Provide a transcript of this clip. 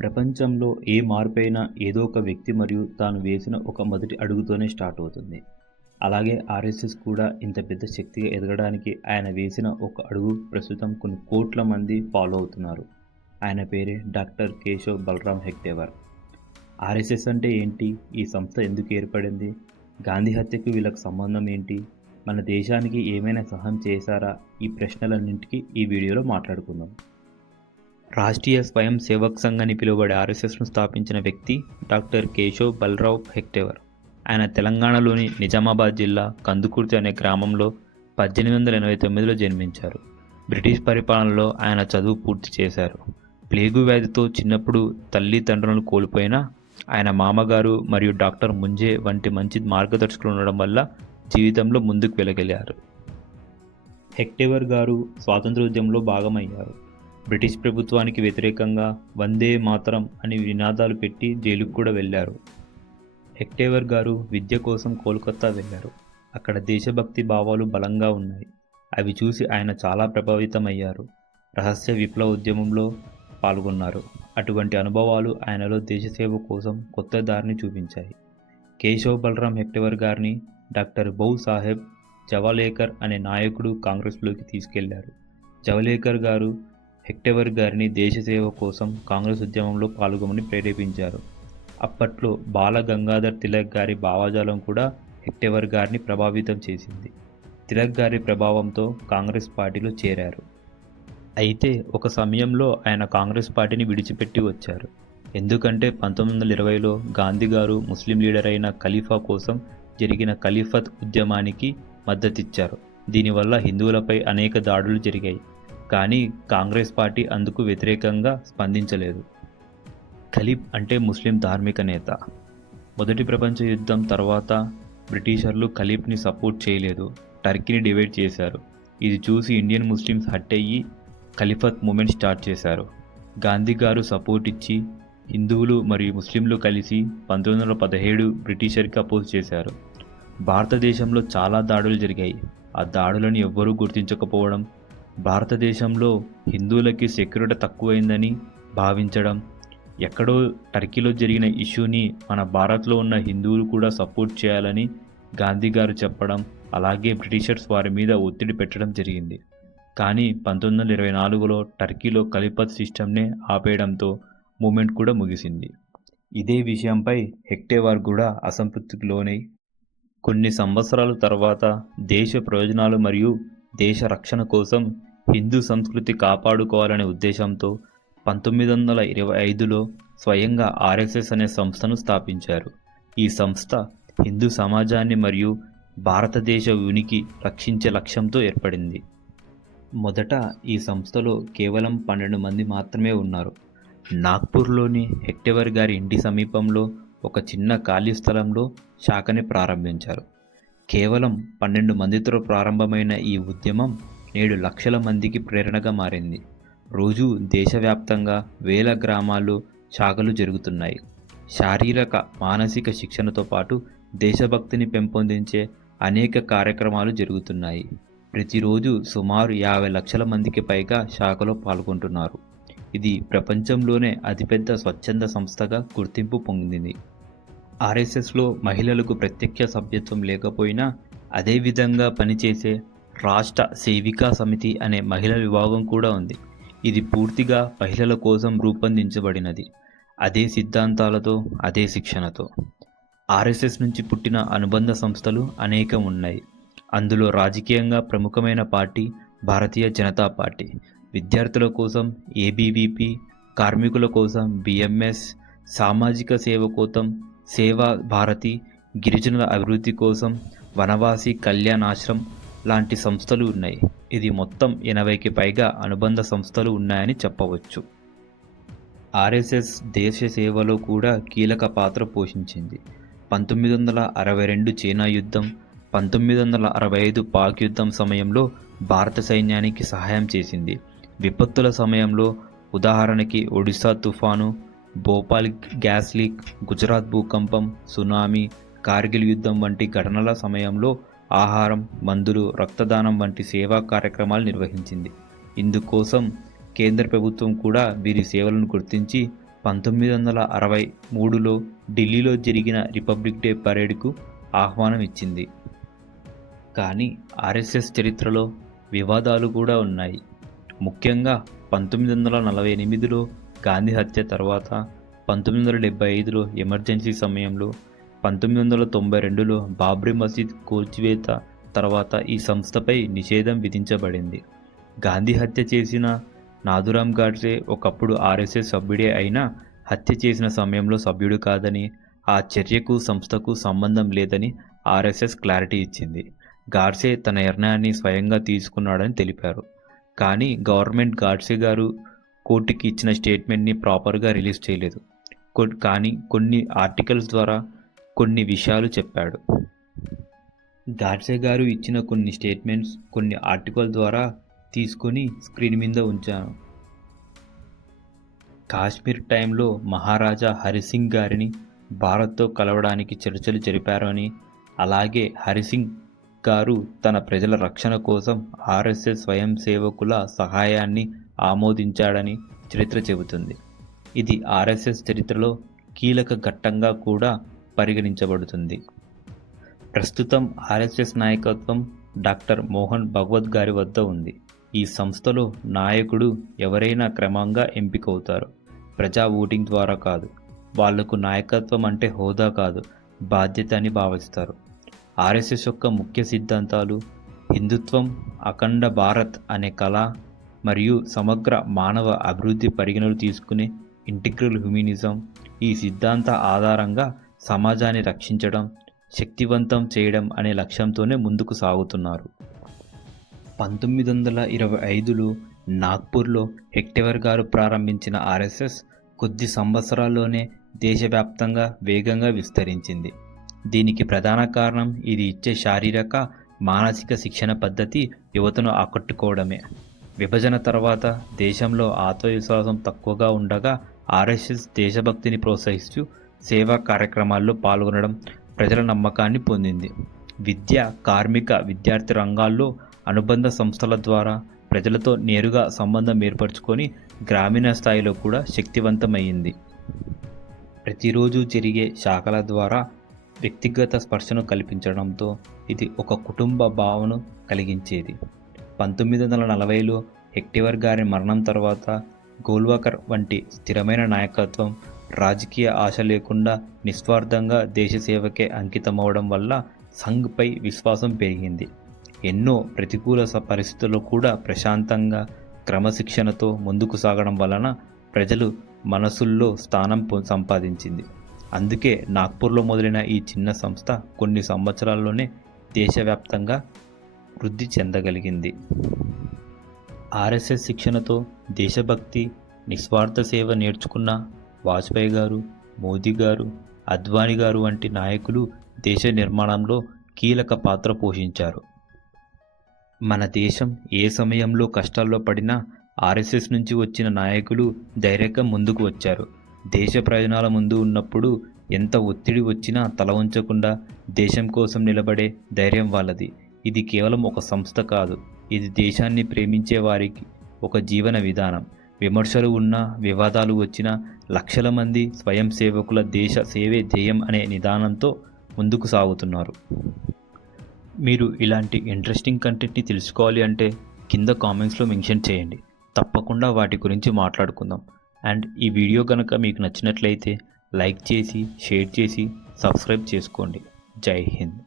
ప్రపంచంలో ఏ మార్పైనా ఏదో ఒక వ్యక్తి మరియు తాను వేసిన ఒక మొదటి అడుగుతోనే స్టార్ట్ అవుతుంది. అలాగే ఆర్ఎస్ఎస్ కూడా ఇంత పెద్ద శక్తిగా ఎదగడానికి ఆయన వేసిన ఒక అడుగు ప్రస్తుతం కొన్ని కోట్ల మంది ఫాలో అవుతున్నారు. ఆయన పేరే డాక్టర్ కేశవ్ బలరాం హెగ్డేవార్. ఆర్ఎస్ఎస్ అంటే ఏంటి? ఈ సంస్థ ఎందుకు ఏర్పడింది? గాంధీ హత్యకు వీళ్ళకి సంబంధం ఏంటి? మన దేశానికి ఏమైనా సహాయం చేశారా? ఈ ప్రశ్నలన్నింటికీ ఈ వీడియోలో మాట్లాడుకుందాం. రాష్ట్రీయ స్వయం సేవక్ సంఘ్ అని పిలువబడే ఆర్ఎస్ఎస్ను స్థాపించిన వ్యక్తి డాక్టర్ కేశవ్ బలరావ్ హెగ్డేవార్. ఆయన తెలంగాణలోని నిజామాబాద్ జిల్లా కందుకుర్తి అనే గ్రామంలో 1889లో జన్మించారు. బ్రిటిష్ పరిపాలనలో ఆయన చదువు పూర్తి చేశారు. ప్లేగు వ్యాధితో చిన్నప్పుడు తల్లిదండ్రులను కోల్పోయిన ఆయన మామగారు మరియు డాక్టర్ ముంజే వంటి మంచి మార్గదర్శకులు ఉండడం వల్ల జీవితంలో ముందుకు వెళ్ళగలిగారు. హెగ్డేవార్ గారు స్వాతంత్రోద్యమంలో భాగమయ్యారు. బ్రిటిష్ ప్రభుత్వానికి వ్యతిరేకంగా వందే మాతరం అని నినాదాలు పెట్టి జైలుకు కూడా వెళ్ళారు. హెగ్డేవార్ గారు విద్య కోసం కోల్కతా వెళ్ళారు. అక్కడ దేశభక్తి భావాలు బలంగా ఉన్నాయి. అవి చూసి ఆయన చాలా ప్రభావితమయ్యారు. రహస్య విప్లవ ఉద్యమంలో పాల్గొన్నారు. అటువంటి అనుభవాలు ఆయనలో దేశసేవ కోసం కొత్త దారిని చూపించాయి. కేశవ్ బలరాం హెగ్డేవార్ గారిని డాక్టర్ బౌ సాహెబ్ జవాలేకర్ అనే నాయకుడు కాంగ్రెస్లోకి తీసుకెళ్లారు. జవలేకర్ గారు హెగ్డేవార్ గారిని దేశసేవ కోసం కాంగ్రెస్ ఉద్యమంలో పాల్గొమని ప్రేరేపించారు. అప్పట్లో బాల గంగాధర్ తిలక్ గారి భావజాలం కూడా హెగ్డేవార్ గారిని ప్రభావితం చేసింది. తిలక్ గారి ప్రభావంతో కాంగ్రెస్ పార్టీలో చేరారు. అయితే ఒక సమయంలో ఆయన కాంగ్రెస్ పార్టీని విడిచిపెట్టి వచ్చారు. ఎందుకంటే 1920లో గాంధీ గారు ముస్లిం లీడర్ అయిన ఖలీఫా కోసం జరిగిన ఖలీఫత్ ఉద్యమానికి మద్దతిచ్చారు. దీనివల్ల హిందువులపై అనేక దాడులు జరిగాయి. కానీ కాంగ్రెస్ పార్టీ అందుకు వ్యతిరేకంగా స్పందించలేదు. ఖలీఫ్ అంటే ముస్లిం ధార్మిక నేత. మొదటి ప్రపంచ యుద్ధం తర్వాత బ్రిటిషర్లు ఖలీఫ్ని సపోర్ట్ చేయలేదు, టర్కీని డివైడ్ చేశారు. ఇది చూసి ఇండియన్ ముస్లిమ్స్ హట్ అయ్యి ఖలీఫత్ మూమెంట్ స్టార్ట్ చేశారు. గాంధీ గారు సపోర్ట్ ఇచ్చి హిందువులు మరియు ముస్లింలు కలిసి 1917 బ్రిటిషర్కి అపోజ్ చేశారు. భారతదేశంలో చాలా దాడులు జరిగాయి. ఆ దాడులను ఎవ్వరూ గుర్తించకపోవడం, భారతదేశంలో హిందువులకి సెక్యూరిటీ తక్కువైందని భావించడం, ఎక్కడో టర్కీలో జరిగిన ఇష్యూని మన భారత్లో ఉన్న హిందువులు కూడా సపోర్ట్ చేయాలని గాంధీ గారు చెప్పడం, అలాగే బ్రిటిషర్స్ వారి మీద ఒత్తిడి పెట్టడం జరిగింది. కానీ 1924లో టర్కీలో ఖలీఫత్ సిస్టమ్నే ఆపేయడంతో మూమెంట్ కూడా ముగిసింది. ఇదే విషయంపై హెగ్డేవార్ కూడా అసంతృప్తికి లోనై కొన్ని సంవత్సరాల తర్వాత దేశ ప్రయోజనాలు మరియు దేశ రక్షణ కోసం హిందూ సంస్కృతి కాపాడుకోవాలనే ఉద్దేశంతో 1925లో స్వయంగా ఆర్ఎస్ఎస్ అనే సంస్థను స్థాపించారు. ఈ సంస్థ హిందూ సమాజాన్ని మరియు భారతదేశ ఉనికి రక్షించే లక్ష్యంతో ఏర్పడింది. మొదట ఈ సంస్థలో కేవలం 12 మంది మాత్రమే ఉన్నారు. నాగ్పూర్లోని హెగ్డేవార్ గారి ఇంటి సమీపంలో ఒక చిన్న ఖాళీ స్థలంలో శాఖని ప్రారంభించారు. కేవలం 12 మందితో ప్రారంభమైన ఈ ఉద్యమం నేడు లక్షల మందికి ప్రేరణగా మారింది. రోజు దేశవ్యాప్తంగా వేల గ్రామాల్లో శాఖలు జరుగుతున్నాయి. శారీరక మానసిక శిక్షణతో పాటు దేశభక్తిని పెంపొందించే అనేక కార్యక్రమాలు జరుగుతున్నాయి. ప్రతిరోజు సుమారు 50 లక్షల మందికి పైగా శాఖలో పాల్గొంటున్నారు. ఇది ప్రపంచంలోనే అతిపెద్ద స్వచ్ఛంద సంస్థగా గుర్తింపు పొందింది. ఆర్ఎస్ఎస్లో మహిళలకు ప్రత్యక్ష సభ్యత్వం లేకపోయినా అదే విధంగా పనిచేసే రాష్ట్ర సేవికా సమితి అనే మహిళా విభాగం కూడా ఉంది. ఇది పూర్తిగా మహిళల కోసం రూపొందించబడినది. అదే సిద్ధాంతాలతో, అదే శిక్షణతో. ఆర్ఎస్ఎస్ నుంచి పుట్టిన అనుబంధ సంస్థలు అనేకం ఉన్నాయి. అందులో రాజకీయంగా ప్రముఖమైన పార్టీ భారతీయ జనతా పార్టీ, విద్యార్థుల కోసం ఏబీవీపీ, కార్మికుల కోసం బిఎంఎస్, సామాజిక సేవ కోసం సేవా భారతి, గిరిజనుల అభివృద్ధి కోసం వనవాసి కళ్యాణ్ ఆశ్రమ్ లాంటి సంస్థలు ఉన్నాయి. ఇది మొత్తం 80కి పైగా అనుబంధ సంస్థలు ఉన్నాయని చెప్పవచ్చు. ఆర్ఎస్ఎస్ దేశ సేవలో కూడా కీలక పాత్ర పోషించింది. 1962 చైనా యుద్ధం, 1965 పాక్ యుద్ధం సమయంలో భారత సైన్యానికి సహాయం చేసింది. విపత్తుల సమయంలో ఉదాహరణకి ఒడిశా తుఫాను, భోపాల్ గ్యాస్ లీక్, గుజరాత్ భూకంపం, సునామీ, కార్గిల్ యుద్ధం వంటి ఘటనల సమయంలో ఆహారం, మందులు, రక్తదానం వంటి సేవా కార్యక్రమాలు నిర్వహించింది. ఇందుకోసం కేంద్ర ప్రభుత్వం కూడా వీరి సేవలను గుర్తించి 1963లో ఢిల్లీలో జరిగిన రిపబ్లిక్ డే పరేడ్కు ఆహ్వానం ఇచ్చింది. కానీ ఆర్ఎస్ఎస్ చరిత్రలో వివాదాలు కూడా ఉన్నాయి. ముఖ్యంగా 1948లో గాంధీ హత్య తర్వాత, 1975లో ఎమర్జెన్సీ సమయంలో, 1992లో బాబ్రీ మసీద్ కూల్చివేత తర్వాత ఈ సంస్థపై నిషేధం విధించబడింది. గాంధీ హత్య చేసిన నాథూరాం గాడ్సే ఒకప్పుడు ఆర్ఎస్ఎస్ సభ్యుడే అయినా హత్య చేసిన సమయంలో సభ్యుడు కాదని, ఆ చర్యకు సంస్థకు సంబంధం లేదని ఆర్ఎస్ఎస్ క్లారిటీ ఇచ్చింది. గాడ్సే తన నిర్ణయాన్ని స్వయంగా తీసుకున్నాడని తెలిపారు. కానీ గవర్నమెంట్ గాడ్సే గారు కోర్టుకి ఇచ్చిన స్టేట్మెంట్ని ప్రాపర్గా రిలీజ్ చేయలేదు. కానీ కొన్ని ఆర్టికల్స్ ద్వారా కొన్ని విషయాలు చెప్పాడు. గాడ్సే గారు ఇచ్చిన కొన్ని స్టేట్మెంట్స్ కొన్ని ఆర్టికల్ ద్వారా తీసుకొని స్క్రీన్ మీద ఉంచాను. కాశ్మీర్ టైంలో మహారాజా హరిసింగ్ గారిని భారత్తో కలవడానికి చర్చలు జరిపారని, అలాగే హరిసింగ్ గారు తన ప్రజల రక్షణ కోసం ఆర్ఎస్ఎస్ స్వయం సేవకుల సహాయాన్ని ఆమోదించాడని చరిత్ర చెబుతుంది. ఇది ఆర్ఎస్ఎస్ చరిత్రలో కీలక ఘట్టంగా కూడా పరిగణించబడుతుంది. ప్రస్తుతం ఆర్ఎస్ఎస్ నాయకత్వం డాక్టర్ మోహన్ భగవత్ గారి వద్ద ఉంది. ఈ సంస్థలో నాయకుడు ఎవరైనా క్రమంగా ఎంపికవుతారు. ప్రజా ఓటింగ్ ద్వారా కాదు. వాళ్లకు నాయకత్వం అంటే హోదా కాదు, బాధ్యత అని భావిస్తారు. ఆర్ఎస్ఎస్ యొక్క ముఖ్య సిద్ధాంతాలు హిందుత్వం, అఖండ భారత్ అనే కళ మరియు సమగ్ర మానవ అభివృద్ధి పరిగణలు తీసుకునే ఇంటిగ్రల్ హ్యూమనిజం. ఈ సిద్ధాంత ఆధారంగా సమాజాన్ని రక్షించడం, శక్తివంతం చేయడం అనే లక్ష్యంతోనే ముందుకు సాగుతున్నారు. 1925లో నాగ్పూర్లో హెక్టెవర్ గారు ప్రారంభించిన ఆర్ఎస్ఎస్ కొద్ది సంవత్సరాల్లోనే దేశవ్యాప్తంగా వేగంగా విస్తరించింది. దీనికి ప్రధాన కారణం ఇది ఇచ్చే శారీరక, మానసిక శిక్షణ పద్ధతి యువతను ఆకట్టుకోవడమే. విభజన తర్వాత దేశంలో ఆత్మవిశ్వాసం తక్కువగా ఉండగా ఆర్ఎస్ఎస్ దేశభక్తిని ప్రోత్సహిస్తూ సేవా కార్యక్రమాల్లో పాల్గొనడం ప్రజల నమ్మకాన్ని పొందింది. విద్య, కార్మిక, విద్యార్థి రంగాల్లో అనుబంధ సంస్థల ద్వారా ప్రజలతో నేరుగా సంబంధం ఏర్పరచుకొని గ్రామీణ స్థాయిలో కూడా శక్తివంతమైంది. ప్రతిరోజు జరిగే శాఖల ద్వారా వ్యక్తిగత స్పర్శను కల్పించడంతో ఇది ఒక కుటుంబ భావన కలిగించేది. 1940లో హెక్టెవర్ గారి మరణం తర్వాత గోల్వకర్ వంటి స్థిరమైన నాయకత్వం, రాజకీయ ఆశ లేకుండా నిస్వార్థంగా దేశ సేవకే అంకితమవడం వల్ల సంఘ్పై విశ్వాసం పెరిగింది. ఎన్నో ప్రతికూల పరిస్థితుల్లో కూడా ప్రశాంతంగా, క్రమశిక్షణతో ముందుకు సాగడం వలన ప్రజలు మనసుల్లో స్థానం సంపాదించింది. అందుకే నాగ్పూర్లో మొదలైన ఈ చిన్న సంస్థ కొన్ని సంవత్సరాల్లోనే దేశవ్యాప్తంగా వృద్ధి చెందగలిగింది. ఆర్ఎస్ఎస్ శిక్షణతో దేశభక్తి, నిస్వార్థ సేవ నేర్చుకున్న వాజ్పేయి గారు, మోదీ గారు, అద్వానీ గారు వంటి నాయకులు దేశ నిర్మాణంలో కీలక పాత్ర పోషించారు. మన దేశం ఏ సమయంలో కష్టాల్లో పడినా ఆర్ఎస్ఎస్ నుంచి వచ్చిన నాయకులు ధైర్యంగా ముందుకు వచ్చారు. దేశ ప్రయోజనాల ముందు ఉన్నప్పుడు ఎంత ఒత్తిడి వచ్చినా తల వంచకుండా దేశం కోసం నిలబడే ధైర్యం వాళ్ళది. ఇది కేవలం ఒక సంస్థ కాదు, ఇది దేశాన్ని ప్రేమించే వారికి ఒక జీవన విధానం. విమర్శలు ఉన్నా, వివాదాలు వచ్చినా లక్షల మంది స్వయం సేవకుల దేశ సేవే ధ్యేయం అనే నిదానంతో ముందుకు సాగుతున్నారు. మీరు ఇలాంటి ఇంట్రెస్టింగ్ కంటెంట్ని తెలుసుకోవాలి అంటే కింద కామెంట్స్లో మెన్షన్ చేయండి. తప్పకుండా వాటి గురించి మాట్లాడుకుందాం. అండ్ ఈ వీడియో కనుక మీకు నచ్చినట్లయితే లైక్ చేసి, షేర్ చేసి, సబ్స్క్రైబ్ చేసుకోండి. జై హింద్.